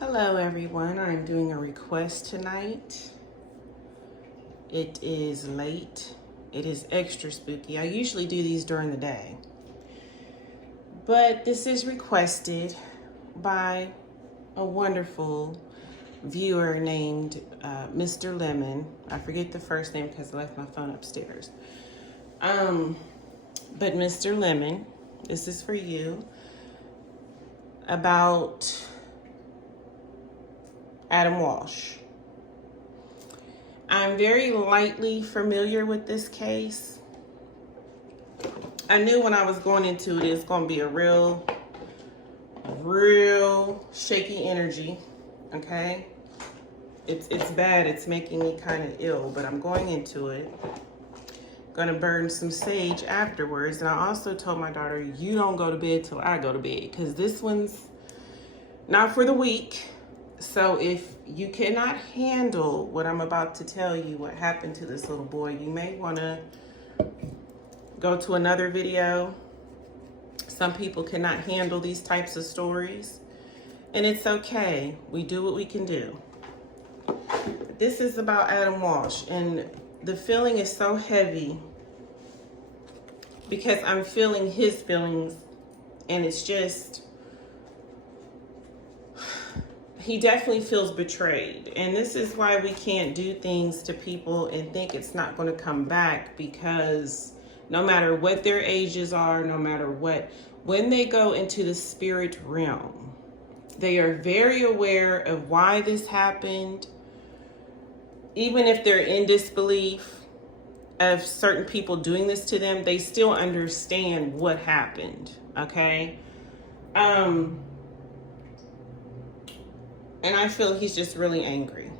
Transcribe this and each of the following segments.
Hello everyone, I'm doing a request tonight. It is late. It is extra spooky. I usually do these during the day. But this is requested by a wonderful viewer named Mr. Lemon. I forget the first name because I left my phone upstairs. But Mr. Lemon, this is for you. About Adam Walsh. I'm very lightly familiar with this case. I knew when I was going into it, it's going to be a real shaky energy, okay? It's bad. It's making me kind of ill, but I'm going into it. Going to burn some sage afterwards. And I also told my daughter, you don't go to bed till I go to bed, because this one's not for the weak. So if you cannot handle what I'm about to tell you, what happened to this little boy, you may want to go to another video. Some people cannot handle these types of stories, and it's okay. We do what we can do. This is about Adam Walsh, and the feeling is so heavy because I'm feeling his feelings, and it's just... he definitely feels betrayed. And this is why we can't do things to people and think it's not going to come back, because no matter what their ages are, no matter what, when they go into the spirit realm, they are very aware of why this happened. Even if they're in disbelief of certain people doing this to them, they still understand what happened, okay? And I feel he's just really angry.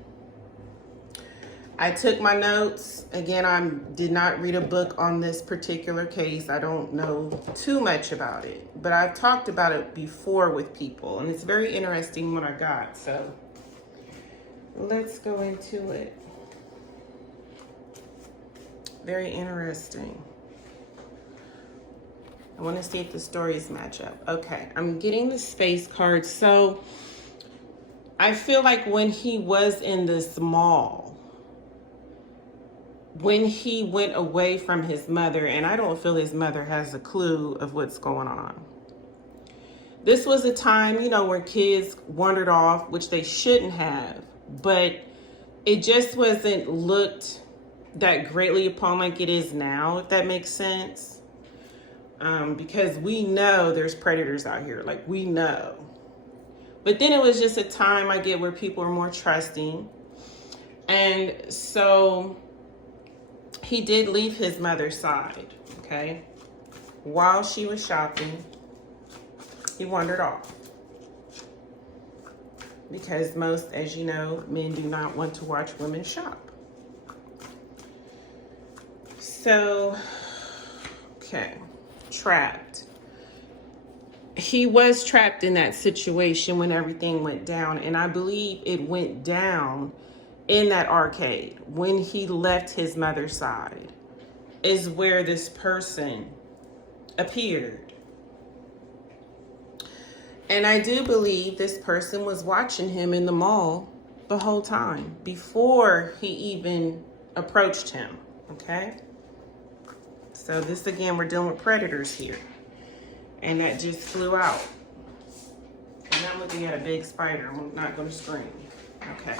I took my notes. Again, I did not read a book on this particular case. I don't know too much about it, but I've talked about it before with people, and it's very interesting what I got. So let's go into it. Very interesting. I want to see if the stories match up. Okay, I'm getting the space card. So I feel like when he was in this mall, when he went away from his mother, and I don't feel his mother has a clue of what's going on. This was a time, you know, where kids wandered off, which they shouldn't have, but it just wasn't looked that greatly upon like it is now, if that makes sense. Because we know there's predators out here, like we know. But then it was just a time, I get, where people are more trusting. And so he did leave his mother's side, okay? While she was shopping, he wandered off. Because most, as you know, men do not want to watch women shop. So, okay, trapped. He was trapped in that situation when everything went down, and I believe it went down in that arcade when he left his mother's side is where this person appeared. And I do believe this person was watching him in the mall the whole time before he even approached him, okay? So this, again, we're dealing with predators here. And that just flew out. And I'm looking at a big spider. I'm not going to scream. Okay.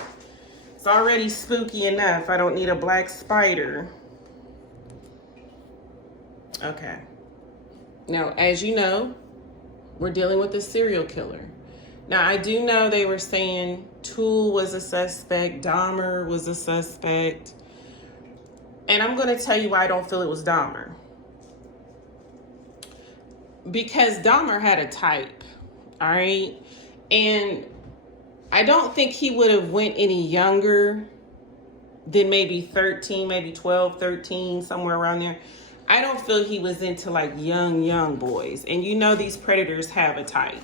It's already spooky enough. I don't need a black spider. Okay. Now, as you know, we're dealing with a serial killer. Now, I do know they were saying Tool was a suspect. Dahmer was a suspect. And I'm going to tell you why I don't feel it was Dahmer. Because Dahmer had a type, all right? And I don't think he would have went any younger than maybe 13, maybe 12, 13, somewhere around there. I don't feel he was into like young boys. And you know these predators have a type.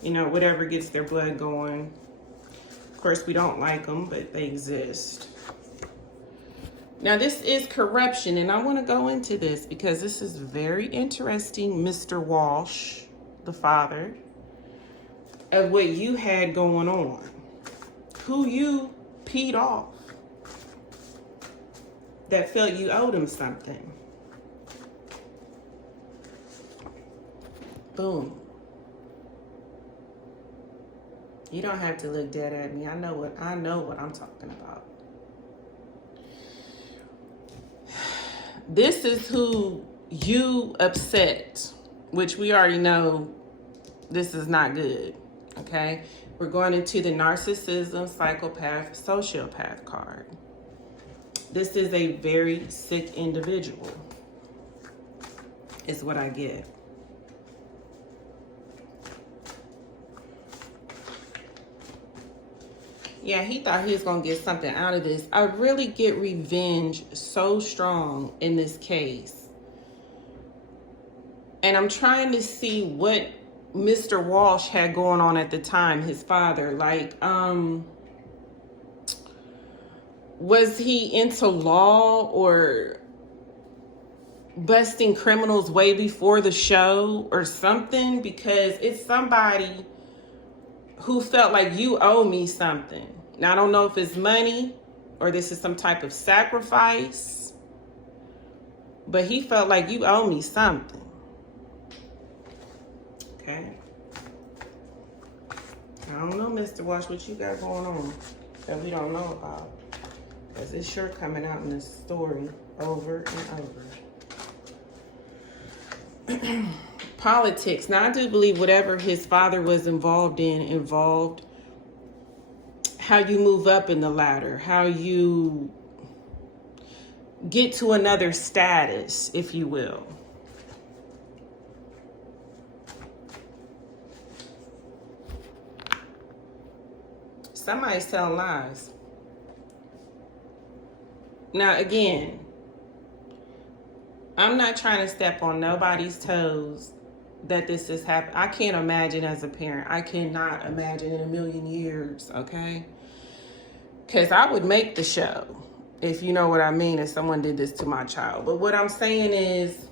You know, whatever gets their blood going. Of course, we don't like them, but they exist. Now, this is corruption, and I want to go into this because this is very interesting, Mr. Walsh, the father. of what you had going on, who you peed off, that felt you owed him something. Boom. You don't have to look dead at me. I know what I'm talking about. This is who you upset, which we already know this is not good. Okay? We're going into the narcissism, psychopath, sociopath card. This is a very sick individual, is what I get. Yeah, he thought he was going to get something out of this. I really get revenge so strong in this case. And I'm trying to see what Mr. Walsh had going on at the time, his father. Like, was he into law or busting criminals way before the show or something? Because it's somebody who felt like you owe me something. Now, I don't know if it's money or this is some type of sacrifice, but he felt like you owe me something. Okay. I don't know, Mr. Walsh, what you got going on that we don't know about. Because it's sure coming out in this story over and over. Politics. Now, I do believe whatever his father was involved how you move up in the ladder, how you get to another status, if you will. Somebody's telling lies. Now, again, I'm not trying to step on nobody's toes that this is happening. I can't imagine as a parent. I cannot imagine in a million years, okay? Because I would make the show, if you know what I mean, if someone did this to my child. But what I'm saying is,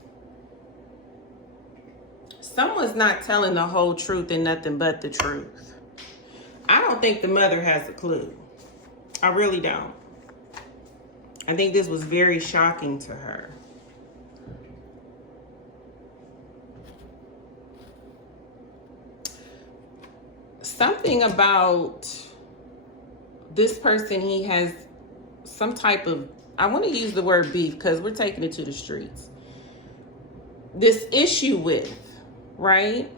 someone's not telling the whole truth and nothing but the truth. I don't think the mother has a clue. I really don't. I think this was very shocking to her. Something about this person, he has some type of, I want to use the word beef because we're taking it to the streets. This issue with, right?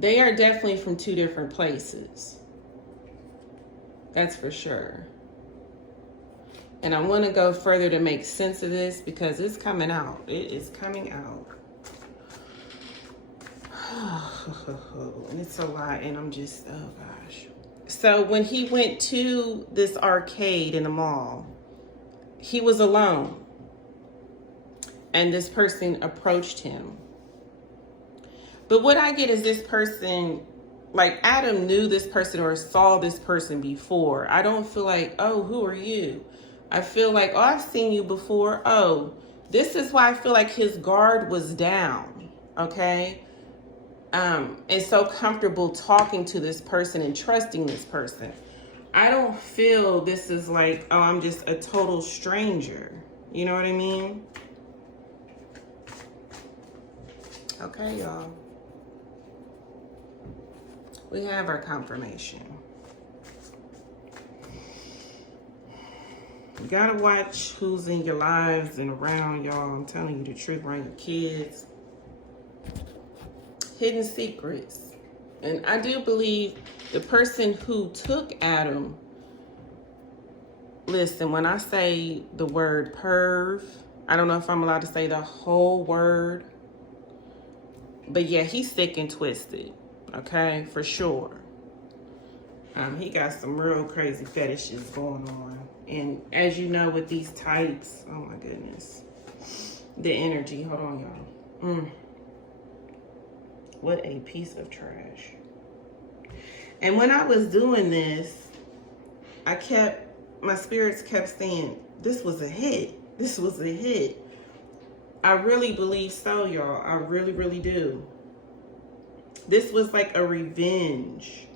They are definitely from two different places. That's for sure. And I want to go further to make sense of this because it's coming out. It is coming out. And it's a lot, and I'm just, oh gosh. So when he went to this arcade in the mall, he was alone. And this person approached him. But what I get is this person, like Adam knew this person or saw this person before. I don't feel like, oh, who are you? I feel like, oh, I've seen you before. Oh, this is why I feel like his guard was down, okay? And so comfortable talking to this person and trusting this person. I don't feel this is like, oh, I'm just a total stranger. You know what I mean? Okay, y'all. We have our confirmation. You gotta watch who's in your lives and around y'all. I'm telling you the truth, around your kids. Hidden secrets. And I do believe the person who took Adam, listen, when I say the word perv, I don't know if I'm allowed to say the whole word, but yeah, he's sick and twisted, okay, for sure. He got some real crazy fetishes going on. And as you know, with these types, oh my goodness, the energy, hold on, y'all. What a piece of trash. And when I was doing this, my spirits kept saying, this was a hit. This was a hit. I really believe so, y'all. I really, really do. This was like a revenge.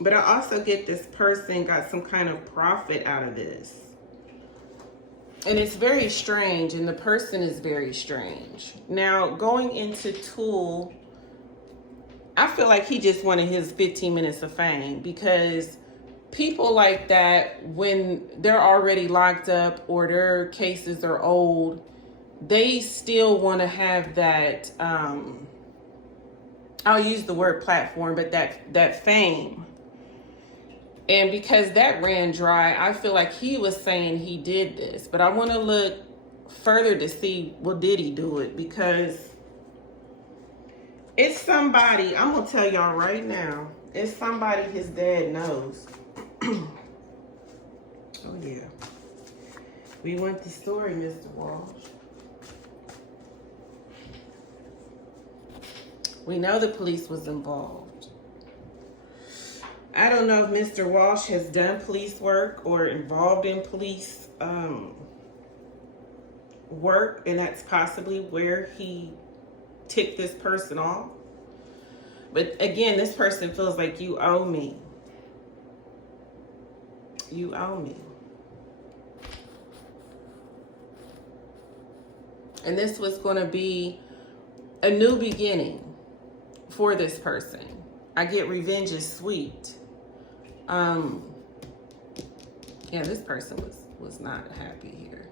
But I also get this person got some kind of profit out of this. And it's very strange, and the person is very strange. Now, going into Tool, I feel like he just wanted his 15 minutes of fame, because people like that, when they're already locked up or their cases are old, they still want to have that, I'll use the word platform, but that fame. And because that ran dry, I feel like he was saying he did this. But I want to look further to see, well, did he do it? Because it's somebody, I'm going to tell y'all right now, it's somebody his dad knows. Oh, yeah. We want the story, Mr. Walsh. We know the police was involved. I don't know if Mr. Walsh has done police work or involved in police work, and that's possibly where he ticked this person off. But again, this person feels like you owe me. You owe me. And this was going to be a new beginning for this person. I get revenge is sweet. Yeah, this person was not happy here.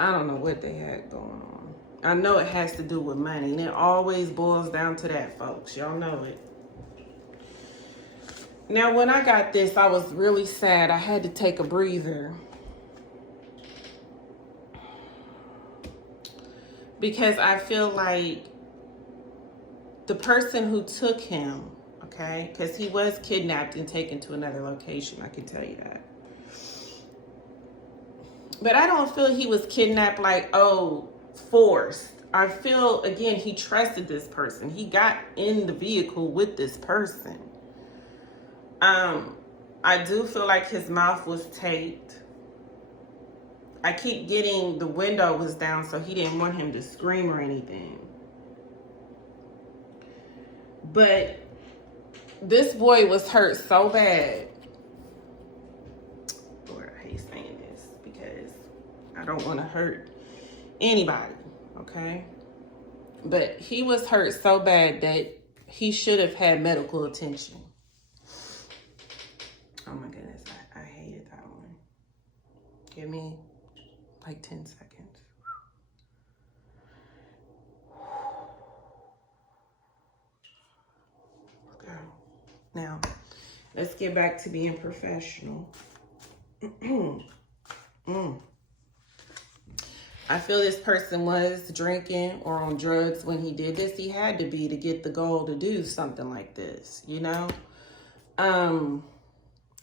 I don't know what they had going on. I know it has to do with money, and it always boils down to that, folks. Y'all know it. Now, when I got this, I was really sad. I had to take a breather, because I feel like the person who took him, okay, because he was kidnapped and taken to another location, I can tell you that. But I don't feel he was kidnapped like, oh, forced. I feel, again, he trusted this person. He got in the vehicle with this person. I do feel like his mouth was taped. I keep getting the window was down, so he didn't want him to scream or anything. But this boy was hurt so bad. Lord, I hate saying this because I don't want to hurt anybody, okay? But he was hurt so bad that he should have had medical attention. Oh my goodness, I hated that one. Give me like 10 seconds. Okay. Now, let's get back to being professional. I feel this person was drinking or on drugs when he did this. He had to be to get the goal to do something like this, you know?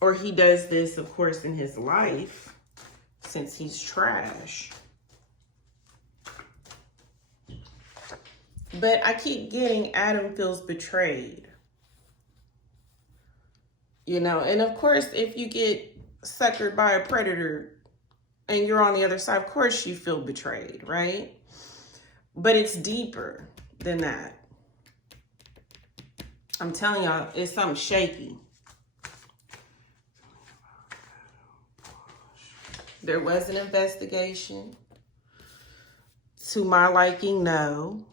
Or he does this, of course, in his life, since he's trash. But I keep getting Adam feels betrayed. You know, and of course, if you get suckered by a predator and you're on the other side, of course you feel betrayed, right? But it's deeper than that. I'm telling y'all, it's something shaky. There was an investigation. To my liking, no.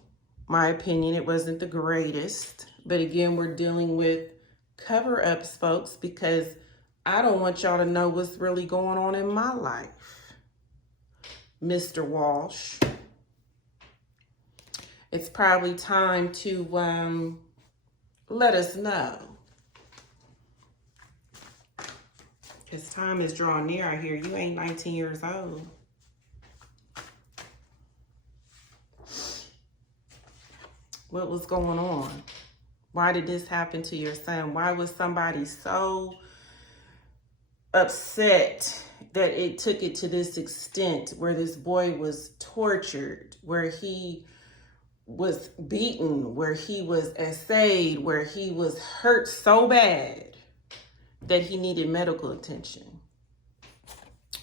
My opinion, it wasn't the greatest. But again, we're dealing with cover-ups, folks, because I don't want y'all to know what's really going on in my life. Mr. Walsh. It's probably time to let us know. Because time is drawing near. I hear you ain't 19 years old. What was going on? Why did this happen to your son? Why was somebody so upset that it took it to this extent where this boy was tortured, where he was beaten, where he was essayed, where he was hurt so bad that he needed medical attention?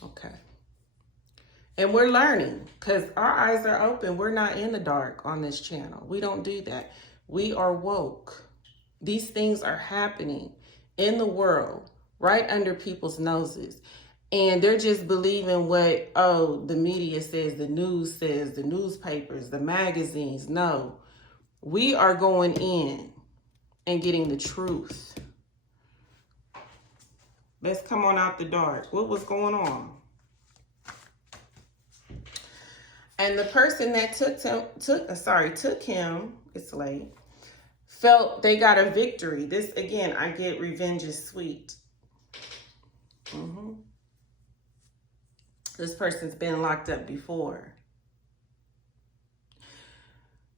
Okay. And we're learning because our eyes are open. We're not in the dark on this channel. We don't do that. We are woke. These things are happening in the world, right under people's noses. And they're just believing what, oh, the media says, the news says, the newspapers, the magazines. No, we are going in and getting the truth. Let's come on out the dark. What was going on? And the person that took him, it's late, felt they got a victory. This, again, I get revenge is sweet. This person's been locked up before.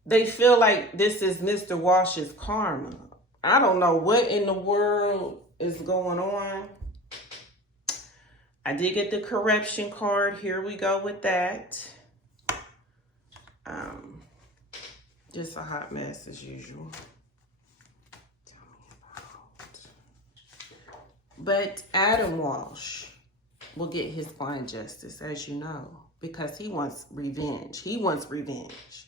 They feel like this is Mr. Walsh's karma. I don't know what in the world is going on. I did get the corruption card. Here we go with that. Just a hot mess as usual. But Adam Walsh will get his blind justice, as you know, because he wants revenge. He wants revenge.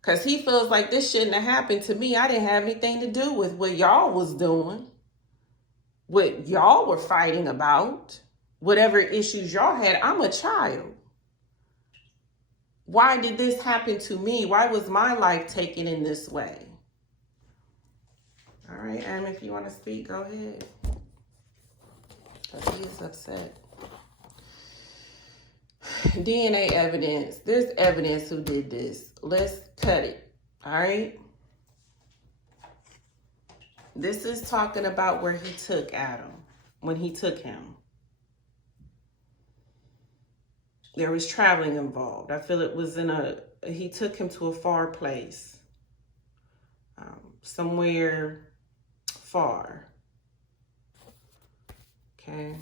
Because he feels like this shouldn't have happened to me. I didn't have anything to do with what y'all was doing, what y'all were fighting about, whatever issues y'all had. I'm a child. Why did this happen to me? Why was my life taken in this way? All right, Em, if you want to speak, go ahead. Because he is upset. DNA evidence. There's evidence who did this. Let's cut it. All right? This is talking about where he took Adam, when he took him. There was traveling involved. I feel it was he took him to a far place. Somewhere far. Okay?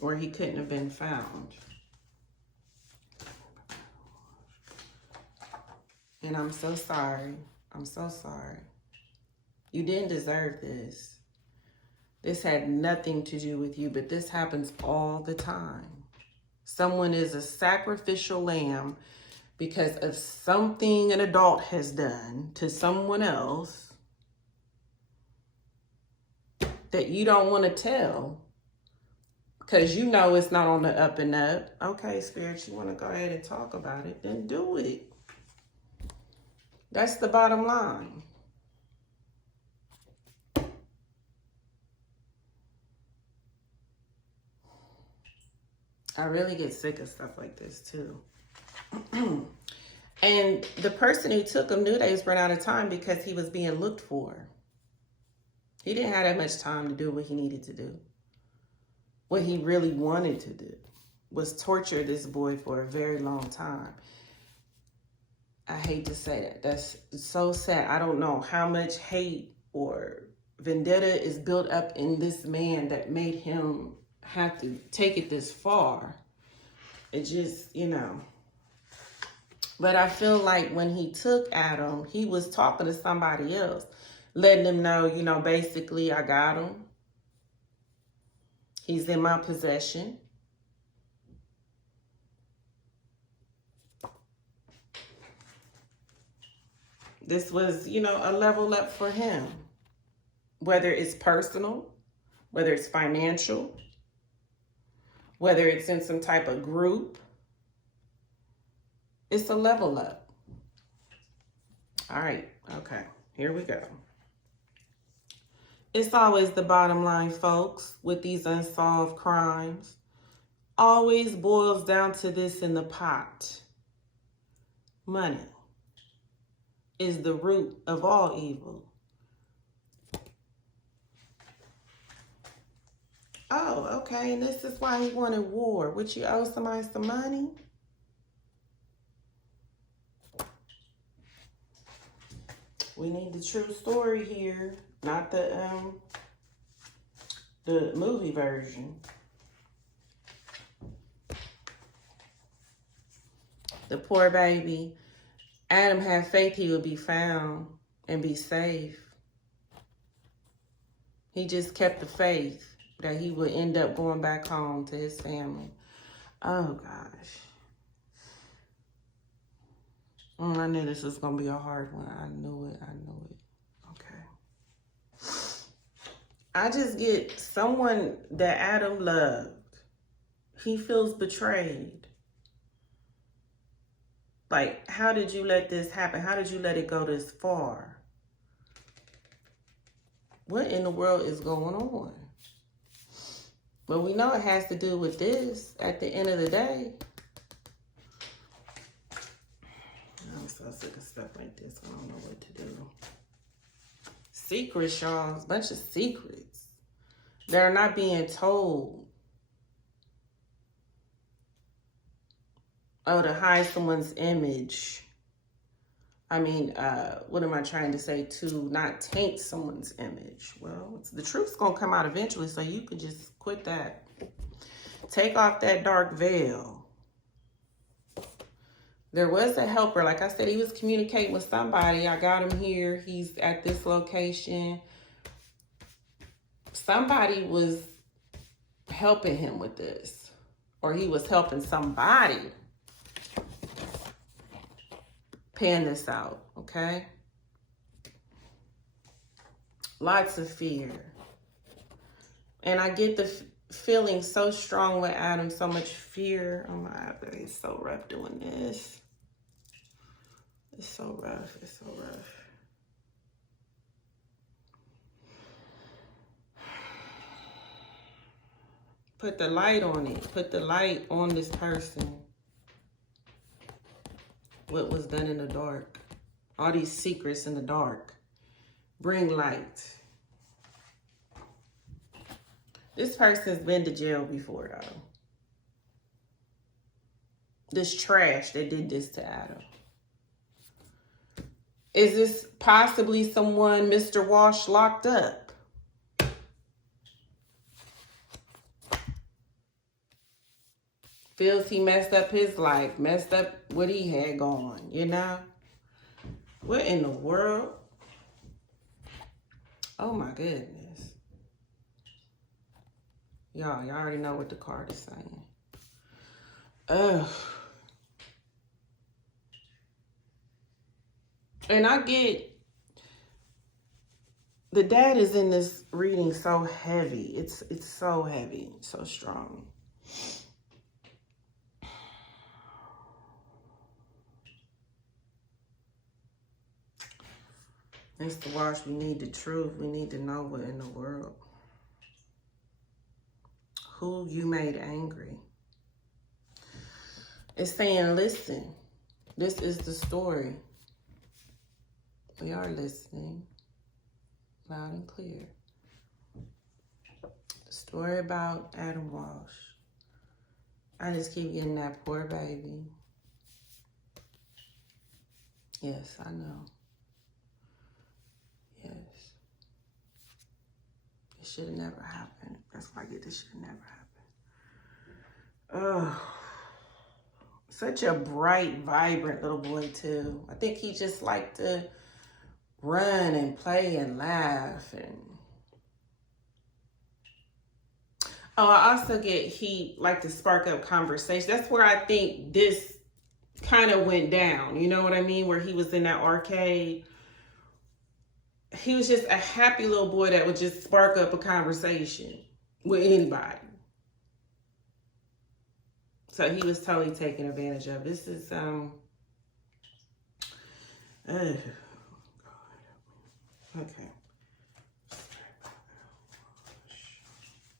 Where he couldn't have been found. And I'm so sorry. I'm so sorry. You didn't deserve this. This had nothing to do with you, but this happens all the time. Someone is a sacrificial lamb because of something an adult has done to someone else that you don't want to tell because you know it's not on the up and up. Okay, Spirit, you want to go ahead and talk about it, then do it. That's the bottom line. I really get sick of stuff like this too. And the person who took him knew they was run out of time because he was being looked for. He didn't have that much time to do what he needed to do. What he really wanted to do was torture this boy for a very long time. I hate to say that. That's so sad. I don't know how much hate or vendetta is built up in this man that made him have to take it this far. It just, you know. But I feel like when he took Adam, he was talking to somebody else, letting them know, you know, basically, I got him. He's in my possession. This was, you know, a level up for him. Whether it's personal, whether it's financial, whether it's in some type of group, it's a level up. All right, okay, here we go. It's always the bottom line, folks, with these unsolved crimes. Always boils down to this in the pot. Money is the root of all evil. Oh, okay, and this is why he wanted war. Would you owe somebody some money? We need the true story here, not the movie version. The poor baby. Adam had faith he would be found and be safe. He just kept the faith that he would end up going back home to his family. Oh, gosh. I knew this was going to be a hard one. I knew it. I knew it. Okay. I just get someone that Adam loved. He feels betrayed. Like, how did you let this happen? How did you let it go this far? What in the world is going on? But we know it has to do with this at the end of the day. I'm so sick of stuff like this. I don't know what to do. Secrets, y'all. A bunch of secrets that are not being told. Oh, to hide someone's image. I mean, what am I trying to say? To not taint someone's image. Well, the truth's going to come out eventually, so you can just quit that. Take off that dark veil. There was a helper. Like I said, he was communicating with somebody. I got him here. He's at this location. Somebody was helping him with this. Or he was helping somebody pan this out, okay? Lots of fear. And I get the feeling so strong with Adam, so much fear. Oh my God, it's so rough doing this. It's so rough, it's so rough. Put the light on it. Put the light on this person. What was done in the dark. All these secrets in the dark. Bring light. This person's been to jail before, though. This trash that did this to Adam. Is this possibly someone Mr. Walsh locked up? Feels he messed up his life, messed up what he had going, you know? What in the world? Oh my goodness. Y'all already know what the card is saying. Ugh. And I get, the dad is in this reading so heavy. It's so heavy, so strong. Mr. Walsh, we need the truth. We need to know what in the world. Who you made angry. It's saying, listen, this is the story. We are listening loud and clear. The story about Adam Walsh. I just keep getting that poor baby. Yes, I know. Yes. It should have never happened. That's why I get this should have never happened. Oh, such a bright, vibrant little boy too. I think he just liked to run and play and laugh. And oh, I also get he liked to spark up conversation. That's where I think this kind of went down. You know what I mean? Where he was in that arcade. He was just a happy little boy that would just spark up a conversation with anybody. So he was totally taken advantage of. This is, okay.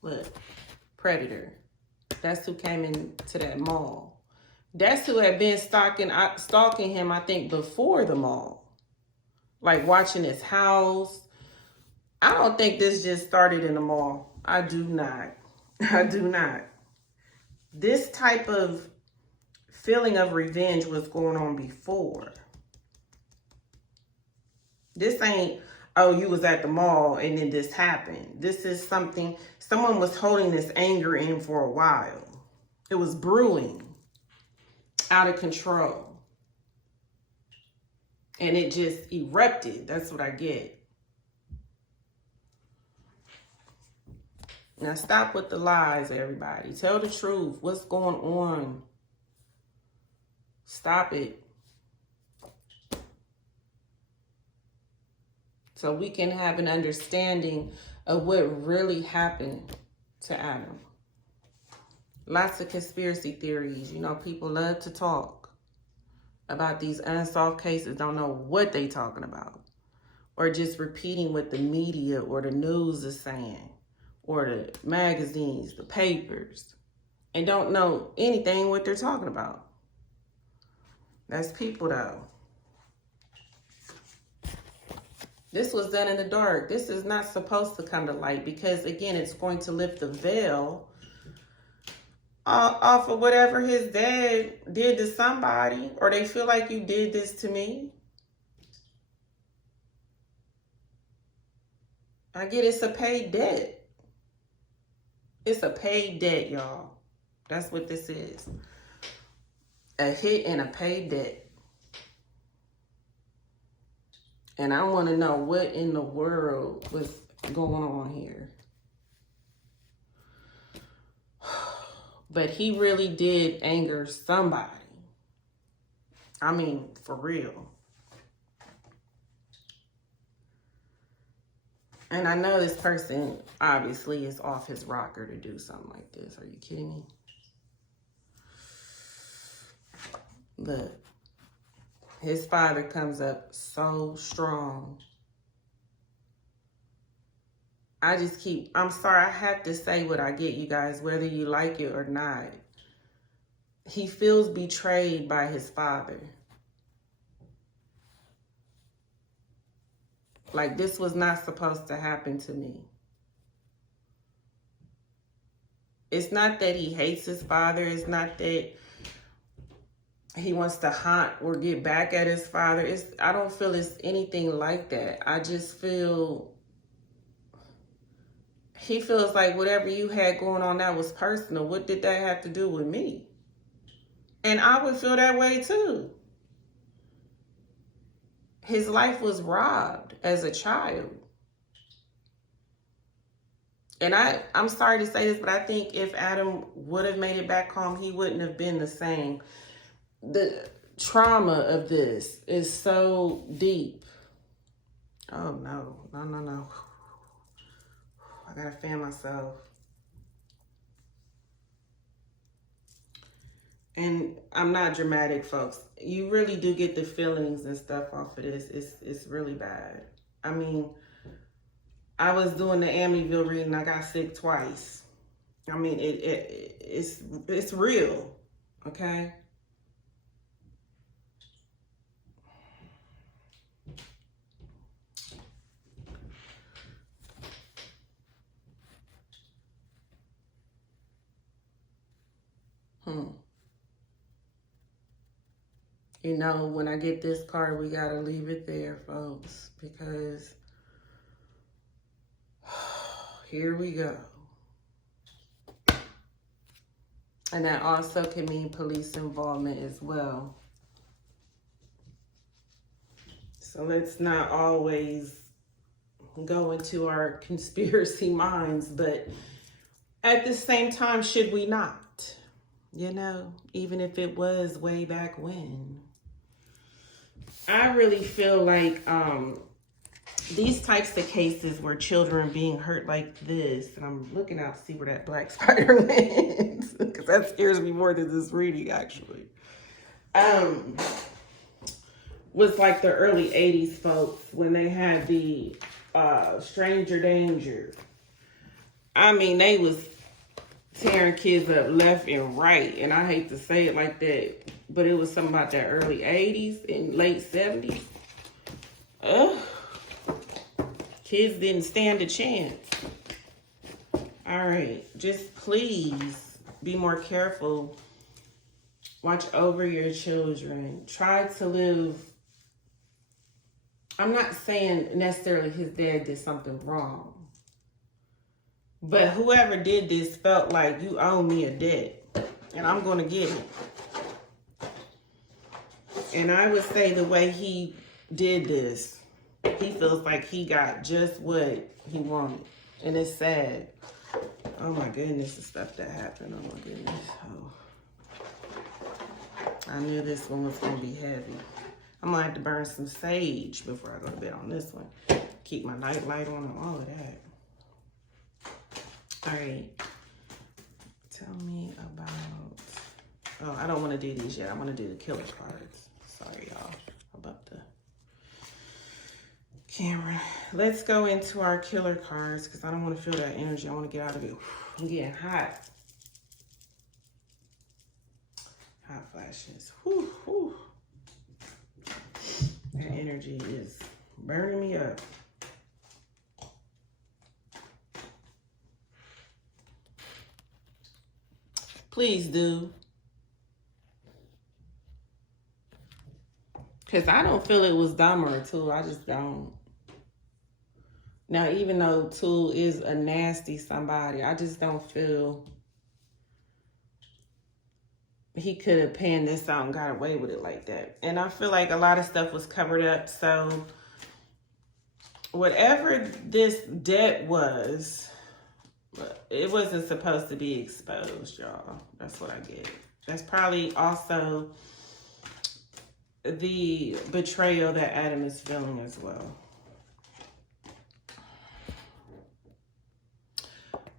Look, Predator. That's who came into that mall. That's who had been stalking him, I think, before the mall. Like watching his house. I don't think this just started in the mall. I do not. I do not. This type of feeling of revenge was going on before. This ain't, oh, you was at the mall and then this happened. This is something, someone was holding this anger in for a while. It was brewing out of control. And it just erupted. That's what I get. Now stop with the lies, everybody. Tell the truth. What's going on? Stop it. so we can have an understanding of what really happened to Adam. Lots of conspiracy theories. You know, people love to talk about these unsolved cases, don't know what they talking about, or just repeating what the media or the news is saying, or the magazines, the papers, and don't know anything what they're talking about. That's people though. This was done in the dark. This is not supposed to come to light because, again, it's going to lift the veil off of whatever his dad did to somebody, or they feel like you did this to me. I get it's a paid debt. It's a paid debt, y'all. That's what this is. A hit and a paid debt. And I want to know what in the world was going on here. But he really did anger somebody. I mean, for real. And I know this person obviously is off his rocker to do something like this. Are you kidding me? Look, his father comes up so strong. I'm sorry, I have to say what I get, you guys, whether you like it or not. He feels betrayed by his father. Like, this was not supposed to happen to me. It's not that he hates his father. It's not that he wants to haunt or get back at his father. I don't feel it's anything like that. I just feel he feels like whatever you had going on, that was personal. What did that have to do with me? And I would feel that way too. His life was robbed as a child. And I'm sorry to say this, but I think if Adam would have made it back home, he wouldn't have been the same. The trauma of this is so deep. Oh, no. No. I gotta fan myself. And I'm not dramatic, folks. You really do get the feelings and stuff off of this. It's really bad. I mean, I was doing the Amityville reading. I got sick twice. I mean, it's real, okay? You know, when I get this card, we gotta leave it there, folks, because here we go. And that also can mean police involvement as well. So let's not always go into our conspiracy minds, but at the same time, should we not? You know, even if it was way back when. I really feel like these types of cases where children being hurt like this, and I'm looking out to see where that black spider went, because that scares me more than this reading, actually, was like the early 80s, folks, when they had the Stranger Danger. I mean, they was tearing kids up left and right, and I hate to say it like that, but it was something about that early 80s and late 70s. Ugh. Kids didn't stand a chance. All right, just please be more careful. Watch over your children. Try to live. I'm not saying necessarily his dad did something wrong, but whoever did this felt like you owe me a debt, and I'm going to get it. And I would say the way he did this, he feels like he got just what he wanted. And it's sad. Oh my goodness, the stuff that happened. Oh my goodness. Oh. I knew this one was going to be heavy. I'm gonna have to burn some sage before I go to bed on this one. Keep my night light on and all of that. All right. Tell me about... Oh, I don't want to do these yet. I want to do the killer cards. Sorry, y'all, about the camera. Let's go into our killer cards because I don't want to feel that energy. I want to get out of it. I'm getting hot. Hot flashes. Whew, whew. That energy is burning me up. Please do. Because I don't feel it was Dahmer or Tool. I just don't. Now, even though Tool is a nasty somebody, I just don't feel he could have panned this out and got away with it like that. And I feel like a lot of stuff was covered up. So whatever this debt was, it wasn't supposed to be exposed, y'all. That's what I get. That's probably also the betrayal that Adam is feeling as well.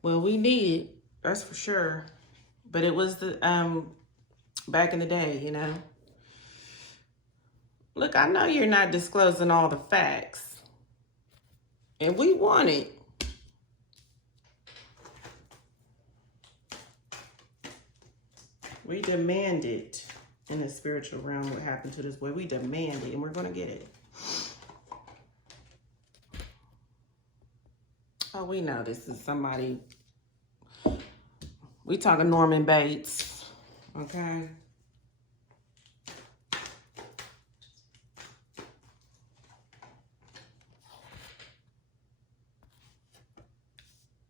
Well, we need it, that's for sure. But it was the back in the day, you know. Look, I know you're not disclosing all the facts. And we want it. We demand it in the spiritual realm. What happened to this boy? We demand it, and we're going to get it. Oh, we know this is somebody. We talking Norman Bates, okay?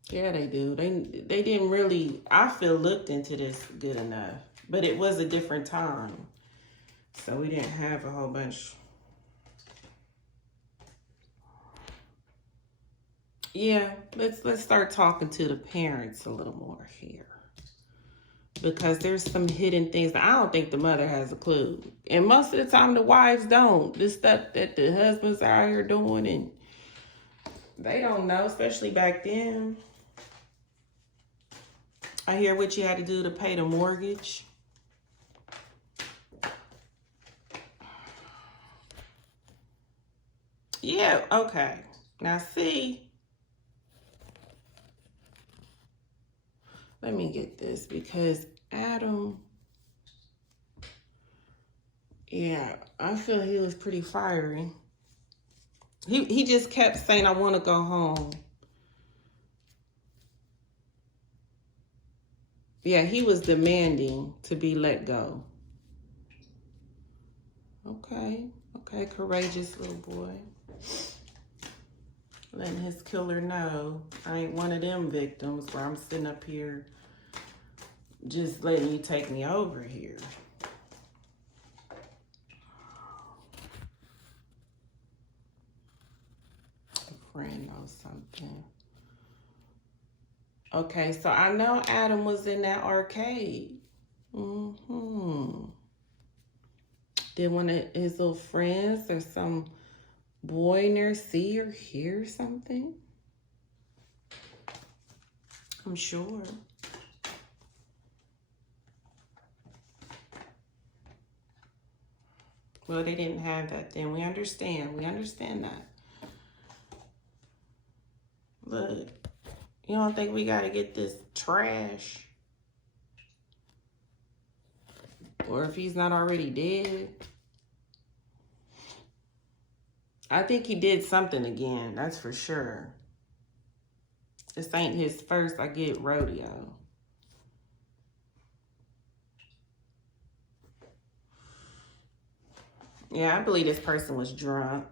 Yeah, they do. They didn't really, I feel, looked into this good enough. But it was a different time. So we didn't have a whole bunch. Yeah, let's start talking to the parents a little more here. Because there's some hidden things that I don't think the mother has a clue. And most of the time the wives don't. This stuff that the husbands are out here doing, and they don't know, especially back then. I hear what you had to do to pay the mortgage. Yeah, okay. Now see, let me get this, because Adam, yeah, I feel he was pretty fiery. He just kept saying, I want to go home. Yeah, he was demanding to be let go. Okay, courageous little boy. Letting his killer know I ain't one of them victims where I'm sitting up here just letting you take me over here. A friend knows something. Okay, so I know Adam was in that arcade. Did one of his little friends or some boy in there see or hear something? I'm sure. Well, they didn't have that then. We understand. We understand that. Look, you don't think we got to get this trash? Or if he's not already dead? I think he did something again, that's for sure. This ain't his first, I get, rodeo. Yeah, I believe this person was drunk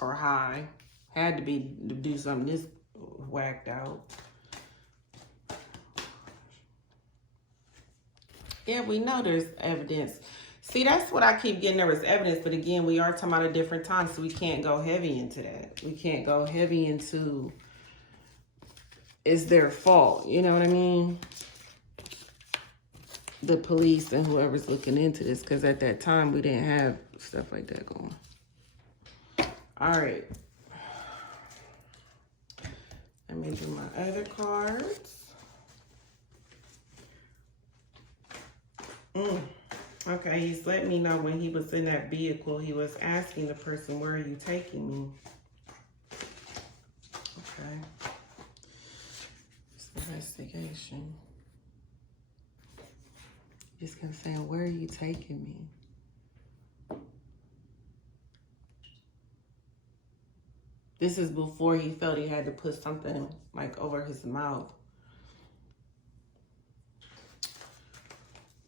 or high. Had to be to do something this whacked out. Yeah, we know there's evidence. See, that's what I keep getting. There was evidence, but again, we are talking about a different time, so we can't go heavy into that. We can't go heavy into it's their fault. You know what I mean? The police and whoever's looking into this, because at that time we didn't have stuff like that going. All right. Let me do my other cards. Okay, he's letting me know when he was in that vehicle, he was asking the person, where are you taking me? Okay. It's investigation. Just kept saying, where are you taking me? This is before he felt he had to put something like over his mouth.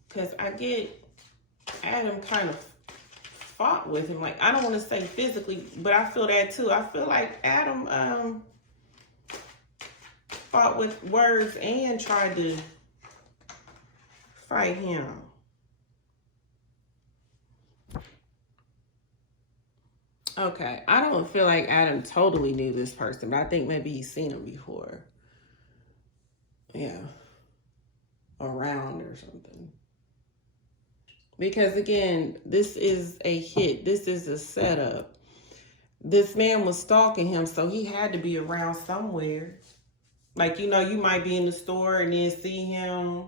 Because I get Adam kind of fought with him. Like, I don't want to say physically, but I feel that too. I feel like Adam fought with words and tried to fight him. Okay, I don't feel like Adam totally knew this person, but I think maybe he's seen him before. Yeah. Around or something. Because again, this is a hit. This is a setup. This man was stalking him, so he had to be around somewhere. Like, you know, you might be in the store and then see him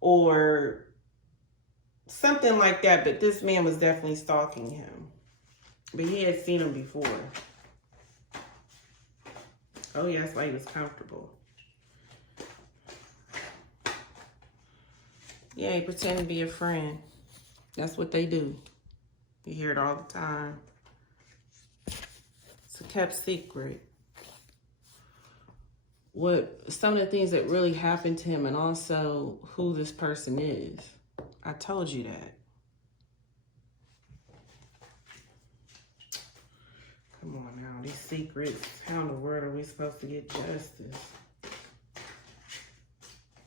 or something like that, but this man was definitely stalking him. But he had seen him before. Oh, yeah, it's like he was comfortable. Yeah, he pretended to be a friend. That's what they do. You hear it all the time. It's a kept secret. Some of the things that really happened to him and also who this person is. I told you that. Come on now, these secrets. How in the world are we supposed to get justice?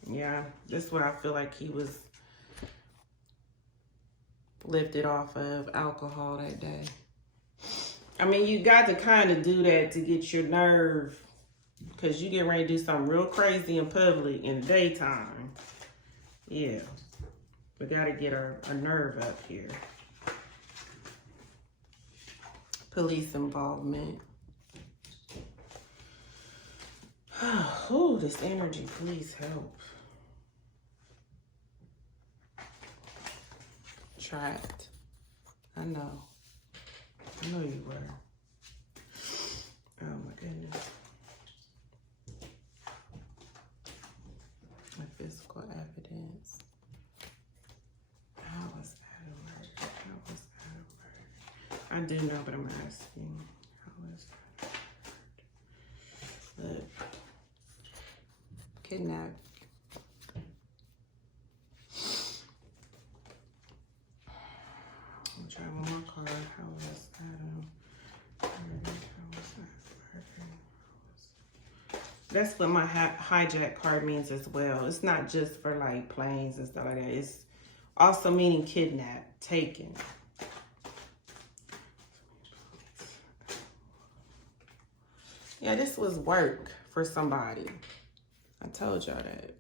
Yeah, this is what I feel like he was lifted off of, alcohol that day. I mean, you got to kind of do that to get your nerve, because you get ready to do something real crazy in public in the daytime. Yeah, we got to get our nerve up here. Police involvement. Oh, this energy, please help. Trapped. I know you were. Oh my goodness. My physical evidence. How was Adam murdered? How was Adam murdered? I do know, but I'm asking. How was Adam murdered? Look. Kidnapped. I'll try one more card. How was Adam murdered? How was Adam murdered? That's what my hijack card means as well. It's not just for like planes and stuff like that. It's also meaning kidnap, taken. Yeah, this was work for somebody. I told y'all that.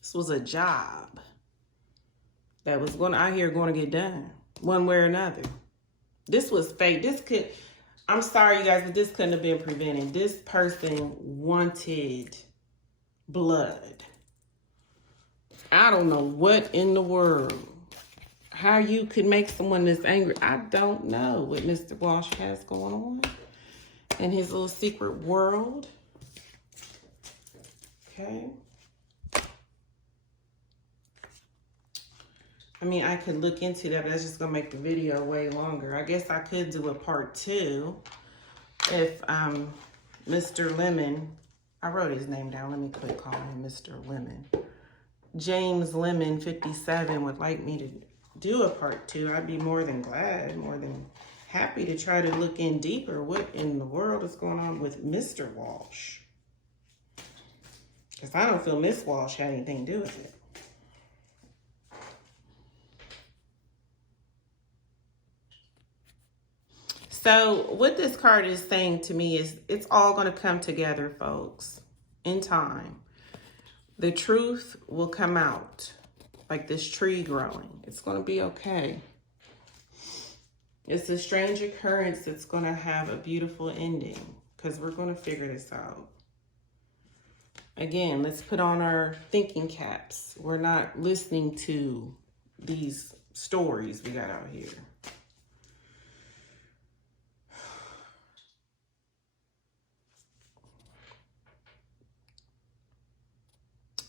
This was a job that was going to get done one way or another. This was fake. I'm sorry, you guys, but this couldn't have been prevented. This person wanted blood. I don't know what in the world, how you could make someone this angry. I don't know what Mr. Walsh has going on in his little secret world. Okay. I mean, I could look into that, but that's just going to make the video way longer. I guess I could do a part 2 if Mr. Lemon, I wrote his name down. Let me quit calling him Mr. Lemon. James Lemon 57 would like me to do a part 2. I'd be more than glad, more than happy to try to look in deeper. What in the world is going on with Mr. Walsh? Because I don't feel Miss Walsh had anything to do with it. So what this card is saying to me is it's all going to come together, folks, in time. The truth will come out like this tree growing. It's going to be okay. It's a strange occurrence that's going to have a beautiful ending, because we're going to figure this out. Again, let's put on our thinking caps. We're not listening to these stories we got out here.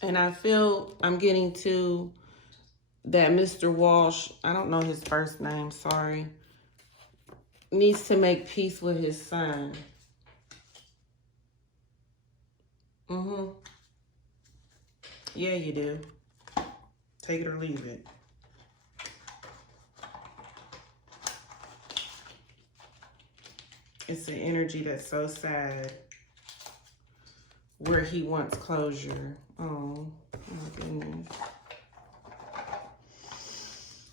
And I feel I'm getting to that Mr. Walsh, I don't know his first name, sorry, needs to make peace with his son. Yeah, you do. Take it or leave it. It's an energy that's so sad, where he wants closure. Oh my goodness.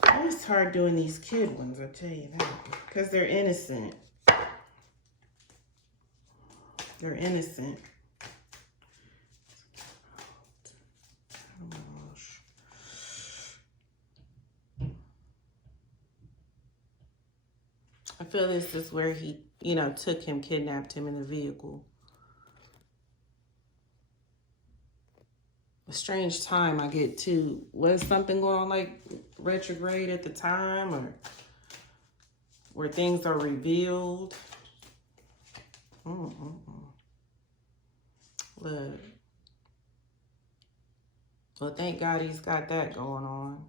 It's hard doing these kid ones, I tell you that. Because they're innocent. They're innocent. I feel this is where he, took him, kidnapped him in the vehicle. A strange time I get too. Was something going on like retrograde at the time, or where things are revealed? Look. Well, thank God he's got that going on.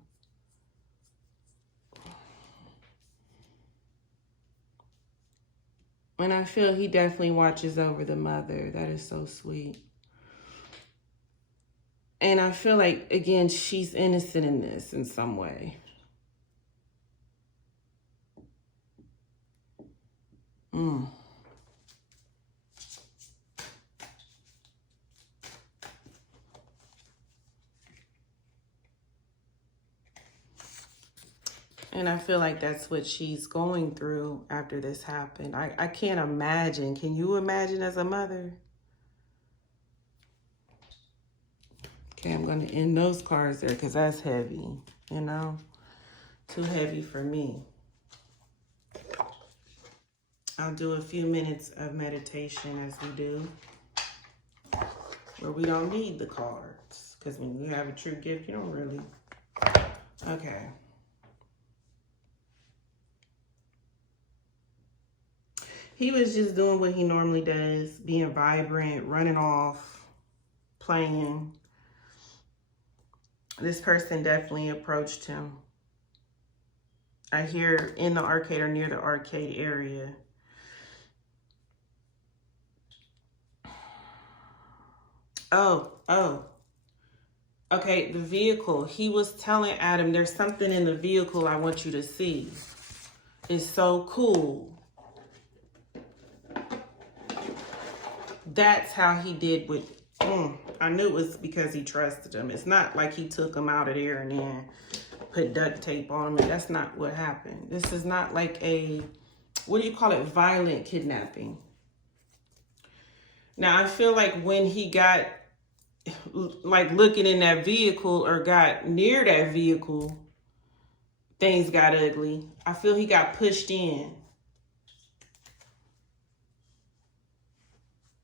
And I feel he definitely watches over the mother. That is so sweet. And I feel like, again, she's innocent in this in some way. And I feel like that's what she's going through after this happened. I can't imagine. Can you imagine as a mother? Okay, I'm going to end those cards there because that's heavy, Too heavy for me. I'll do a few minutes of meditation as we do, where we don't need the cards. Because when you have a true gift, you don't really. Okay. He was just doing what he normally does, being vibrant, running off, playing. This person definitely approached him. I hear in the arcade or near the arcade area. Oh. Okay, the vehicle. He was telling Adam, there's something in the vehicle I want you to see. It's so cool. That's how he did with, I knew it was because he trusted him. It's not like he took him out of there and then put duct tape on him. And that's not what happened. This is not like a, what do you call it? Violent kidnapping. Now, I feel like when he got, like, looking in that vehicle or got near that vehicle, things got ugly. I feel he got pushed in.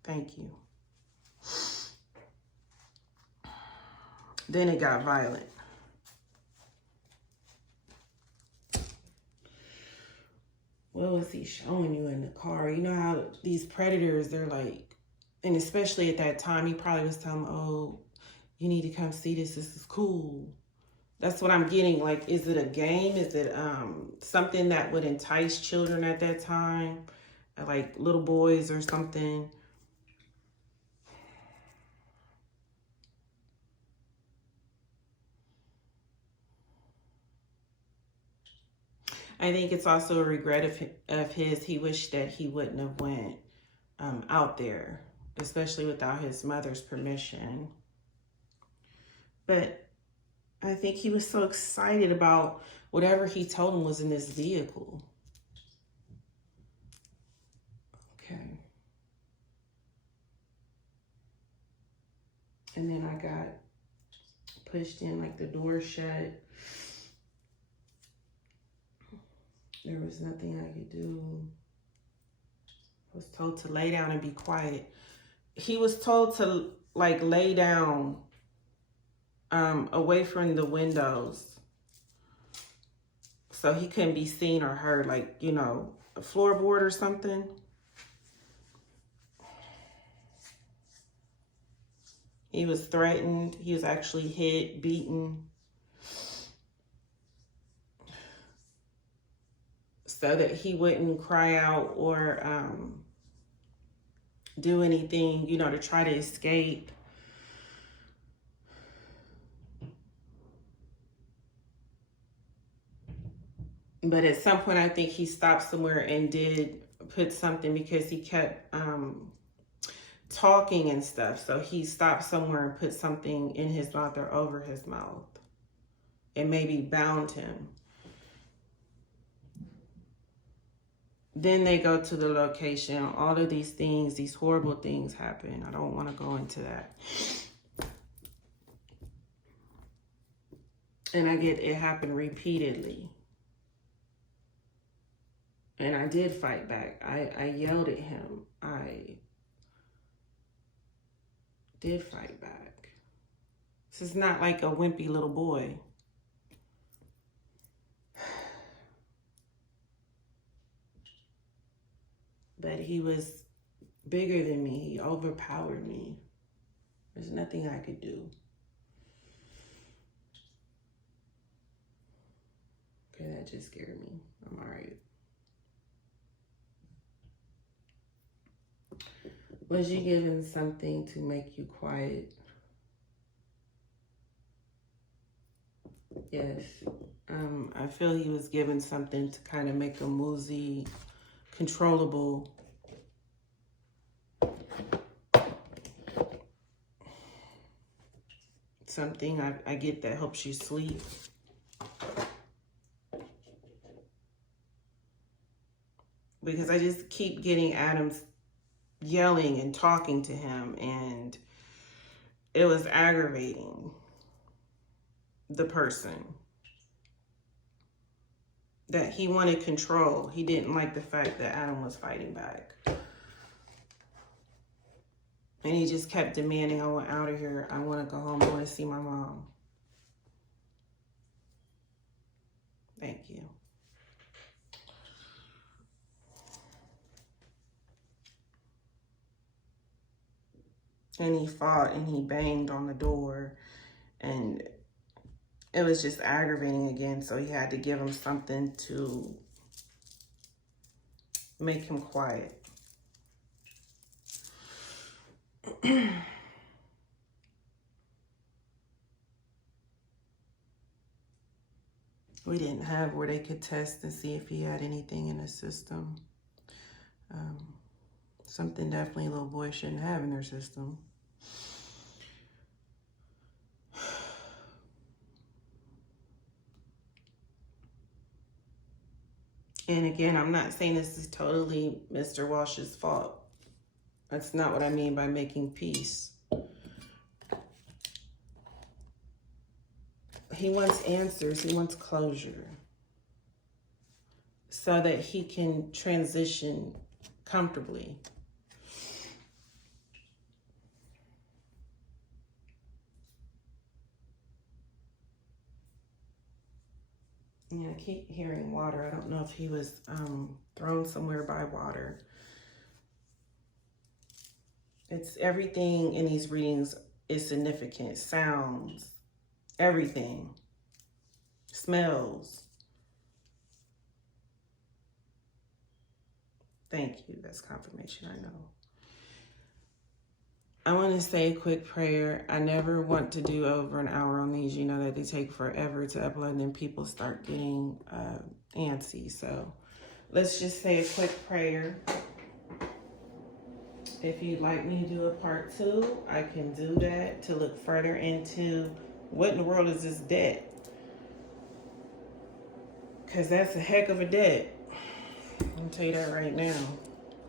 Thank you. Then it got violent. What was he showing you in the car? You know how these predators, they're like, and especially at that time, he probably was telling them, oh, you need to come see this. This is cool. That's what I'm getting. Like, is it a game? Is it something that would entice children at that time? Like little boys or something? I think it's also a regret of his. He wished that he wouldn't have went out there, especially without his mother's permission. But I think he was so excited about whatever he told him was in this vehicle. Okay. And then I got pushed in, like the door shut. There was nothing I could do. I was told to lay down and be quiet. He was told to like lay down away from the windows so he couldn't be seen or heard, like, you know, a floorboard or something. He was threatened. He was actually hit, beaten, so that he wouldn't cry out or do anything, you know, to try to escape. But at some point, I think he stopped somewhere and did put something, because he kept talking and stuff. So he stopped somewhere and put something in his mouth or over his mouth and maybe bound him. Then they go to the location. All of these things, these horrible things happen. I don't want to go into that. And I get it happened repeatedly. And I did fight back. I yelled at him. I did fight back. This is not like a wimpy little boy. But he was bigger than me. He overpowered me. There's nothing I could do. Okay, that just scared me. I'm all right. Was you given something to make you quiet? Yes. I feel he was given something to kind of make him woozy, controllable. Something I get that helps you sleep. Because I just keep getting Adams yelling and talking to him, and it was aggravating the person. That he wanted control. He didn't like the fact that Adam was fighting back. And he just kept demanding, I want out of here. I want to go home. I want to see my mom. Thank you. And he fought and he banged on the door. And it was just aggravating again. So he had to give him something to make him quiet. We didn't have where they could test and see if he had anything in his system. Something definitely a little boy shouldn't have in their system. And again, I'm not saying this is totally Mr. Walsh's fault. That's not what I mean by making peace. He wants answers. He wants closure. So that he can transition comfortably. Yeah, I keep hearing water. I don't know if he was thrown somewhere by water. It's everything in these readings is significant. Sounds, everything. Smells. Thank you. That's confirmation, I know. I want to say a quick prayer. I never want to do over an hour on these. You know that they take forever to upload, and then people start getting antsy. So let's just say a quick prayer. If you'd like me to do a part 2, I can do that to look further into what in the world is this debt. Because that's a heck of a debt. I'll tell you that right now.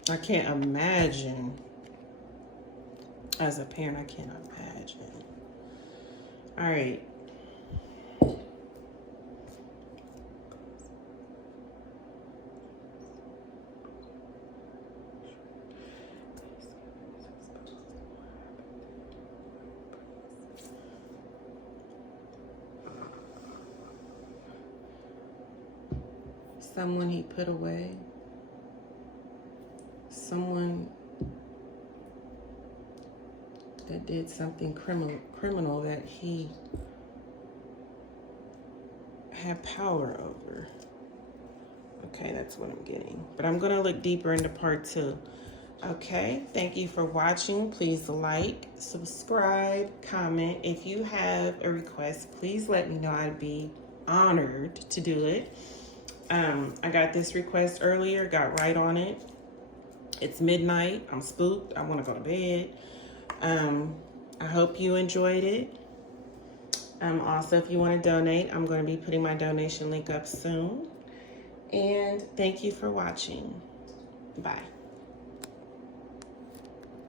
I can't imagine. As a parent, I can't imagine. All right. Someone he put away. Someone that did something criminal that he had power over. Okay, that's what I'm getting. But I'm going to look deeper into part 2. Okay, thank you for watching. Please like, subscribe, comment. If you have a request, please let me know. I'd be honored to do it. I got this request earlier, got right on it. It's midnight. I'm spooked. I want to go to bed. I hope you enjoyed it. Also, if you want to donate, I'm going to be putting my donation link up soon. And thank you for watching. Bye.